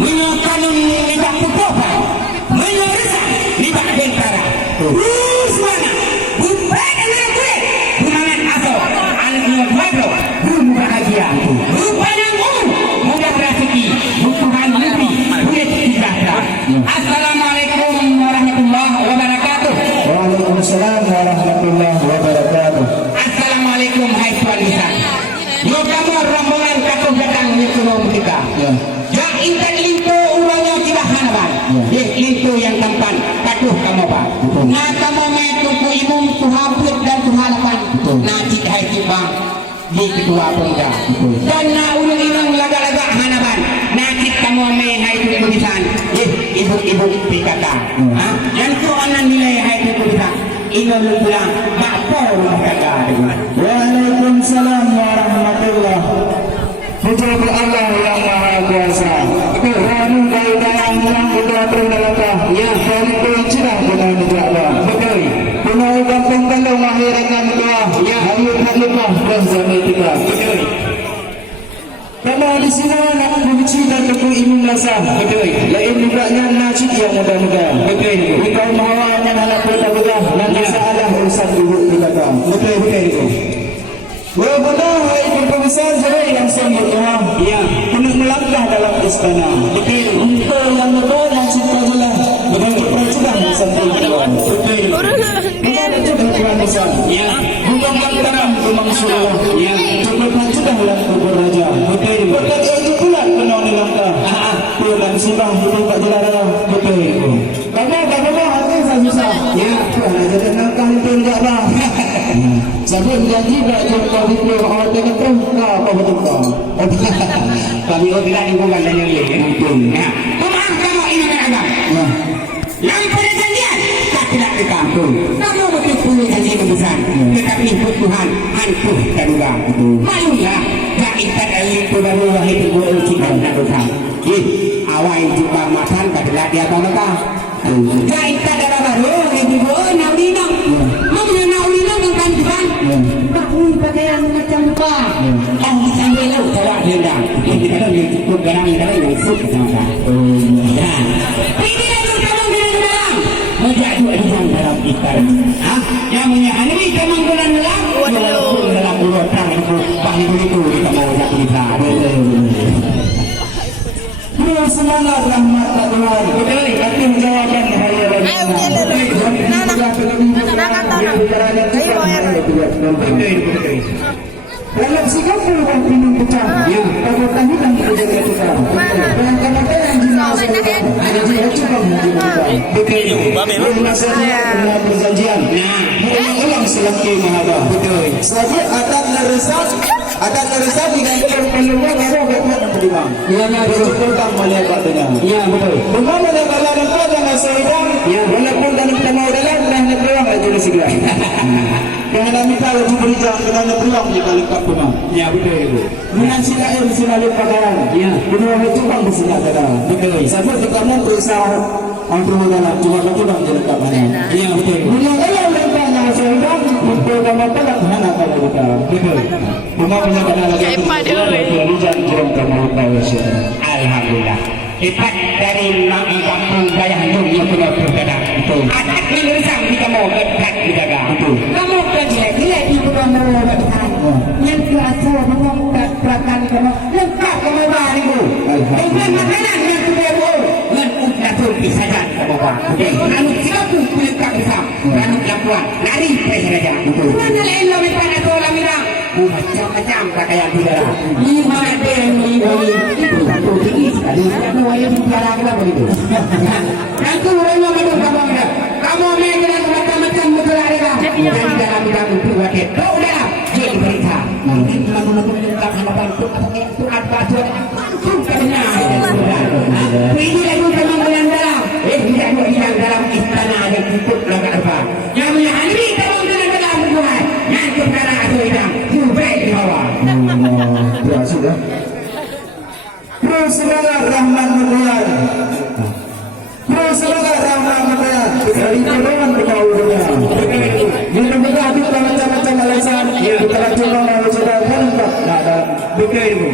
menyokanun libak pupokan, menyoresan libak bentara. Terus mana? Bukan dengan gue, bumangan aso, anak nyok madro, bumbu bahagia. Bukan yang mudah rezeki, bukan mimpi, bukan sejahtera. Assalamualaikum warahmatullahi wabarakatuh. Waalaikumsalam warahmatullahi wabarakatuh. Assalamualaikum hai tuan lisan. Yo kamu rombongan katuh datang nyuruh kita. Ya intan lintu urangnya tidak hanaban. Ya lintu yang tampan katuh kamu pak. Nah kamu metuku imum tuhabut dan tuhalapan. Nah cik hai timbang di kedua pemuda. Dan na ulun inang laga-laga hanaban. Nah cik kamu me hai tu kudisan. Ibu-ibu PKK. Yang tu anan nilai hai tu kudisan. Ingat lu pulang, makpo rumah kakak. Waalaikumsalam warahmatullahi wabarakatuh. Puji Allah yang Maha Kuasa. Kami dari dalam kita berdalata. Ya, dari pencirah dengan Allah. Betul. Punai kampung kandung akhiratkan doa. Ya, ayo halimah dan zaman kita. Betul. Kalau di sini nak benci dan tepu imam lasa. Betul. Lain juga nasi yang mudah-mudah. Betul. Jika mahawanya anak mudah-mudah, nanti salah urusan dulu kita. Betul betul. Benar, hai perbesar saya yang sembah Tuhan. Ya, penuh melangkah dalam istana. Betul. Untuk yang betul dan cinta jelas. Betul. Percuma sampai Tuhan. Betul. Kita juga Tuhan besar. Ya. Bukan antara rumah surah. Ya. Cukup sudah ulang kubur raja. Betul. Berkat itu pula penuh langkah. Tuhan sembah hidup kat jelara. Betul. Kamu hati saya susah. Ya. Tuhan ada langkah itu enggak bah. Sebab janji tak jumpa video awak dengan tu apa betul tak? Kami tidak lingkungan dan yang lain. Ya. Pemaaf kamu ini beragam. Yang pada janjian tak tidak dikampung. Kamu betul janji besar. Tetapi ikut Tuhan hantu kedua. Malulah tak ikat alih baru wahai terbuat cinta dan dosa. Awal jumpa makan kadalah dia tahu tak? Tak ikat darah baru wahai terbuat naudinong. Mana naudinong tentang Tuhan? Bakul pakaian macam apa? Oh, sampai lalu jawab rendang. Kita kalau dia cukup garang kita yang suka sama. Ya. Ini lagi kamu dengan dalam. Menjadi orang dalam ikan. Yang punya ini kamu bulan dalam. Walaupun dalam bulan tang itu panggil itu kita mau jadi kita. Semangat rahmat Tuhan. Betul. Tapi menjawabkan hal-hal yang dalam sikap perubahan pinung pecah, perbuatan hilang menjadi tukar. Dan kematian jinak ada jinak cukup menjadi betul. Maksudnya dengan perjanjian. Ulang selagi mahaba. Betul. Selagi adat leresap digantikan peluang baru dapat menerima. Ia nak cukup melihat katanya. Ya betul. Bagaimana kalau engkau jangan seorang, walaupun dalam kita mau dalam dah nak peluang lagi segera. Jangan minta lebih berjam kerana peluang jika lengkap punah. Ya betul itu. Dengan sila air sila pakaian. Ya. Benar itu bang sila ada. Betul. Sebab kita mau berusaha untuk dalam cuma peluang je lengkap mana. Ya betul. Dunia kalau lengkapnya seorang untuk kamu pelak mana kalau kita. Betul. Cuma punya pada lagi. Berjam jam kamu tahu sih. Alhamdulillah. Ipat dari kampung gaya hidup yang punya berkadang. Betul. Adat menerusang kita mau berkat berdagang. Betul. Kamu jelek-jelek di pulau berkat. Yang kuasa mengangkat perakan kamu lengkap kamu bari bu. Dengan makanan yang sudah bu. Dengan ucapan pisahan kamu bari. Lalu siapa lengkap besar. Lalu lampuan lari saja. Betul. Mana lain lo mepan atau lamirang. Macam-macam pakaian saudara. Lima ada yang itu satu tinggi sekali. Satu wayang biara kita begitu. Aku orang yang kamu ada. Kamu dengan macam-macam betul ada. Yang dalam bidang itu wakil. Kau dalam jadi berita. Mungkin lagu-lagu lengkap halapan itu apa tuan? Langsung kena. Ini lagu kamu yang dalam. Tidak yang dalam istana yang cukup lagu apa? Yang punya hari kamu dengan dalam Tuhan. Yang perkara itu hilang. Baik bawah. Ya sudah. Semoga rahmat Tuhan. Semoga rahmat Tuhan. Dari golongan berkaulannya. Yang berbeda itu macam-macam alasan. Kita coba mencoba lengkap. Betul itu.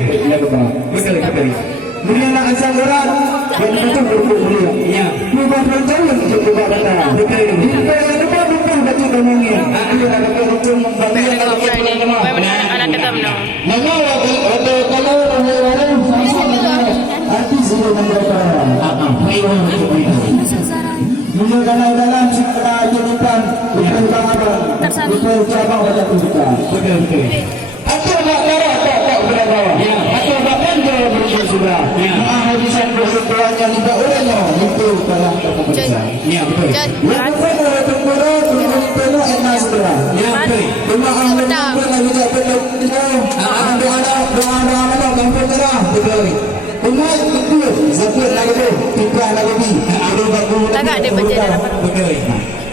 Betul. Mulia nak asal orang yang betul betul mulia. Ya. Bukan betul yang cukup kata. Betul. Kita yang lupa betul betul ngomongnya. Aku dah betul membantu anak kita menang. Nama kalau orang artis itu mereka. Mulia dalam sekolah julukan bukan kawan. Bukan cabang pada kita. Betul. Atau nak darah tak berapa. Ya. Atau bahkan kalau bersudah. Ya. Hadisan bersudah tidak orangnya itu dalam keputusan. Ya, betul. Yang pertama tempura penuh enak segera. Ya, betul. Cuma ahli lagi tak perlu kita. Ada kampung terah. Betul. Umat betul. Zakir lagi tu. Tiga lagi ni. Ada bagus. Tagak dia baca dalam Betul.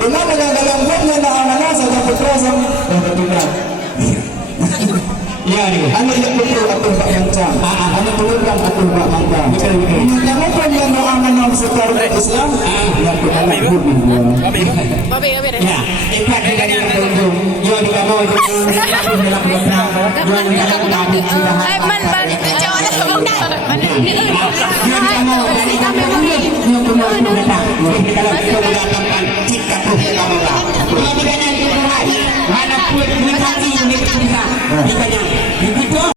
Umat dalam buatnya nak anak saja putra sama. Betul. Ya, ni. Anak yang betul atau tak macam. Anak turunkan atau tak macam. Betul. Kamu pun yang mau amanah secara Islam. Yang berdalam bumi. Babi dah. Ya, ikat dengan yang beruntung. Jual di kamar itu. Dalam belakang. Jual di dalam tadi. Ai man balik tu jauh dah bang. Mana ni? Jual di kamar. Dari kamar ini. Yang kemar itu datang. Kita dalam itu mendatangkan jika tu kamu lah. Kalau tidak nanti Tuhan. Mana pun mentari yang kita bisa. Kita yang begitu.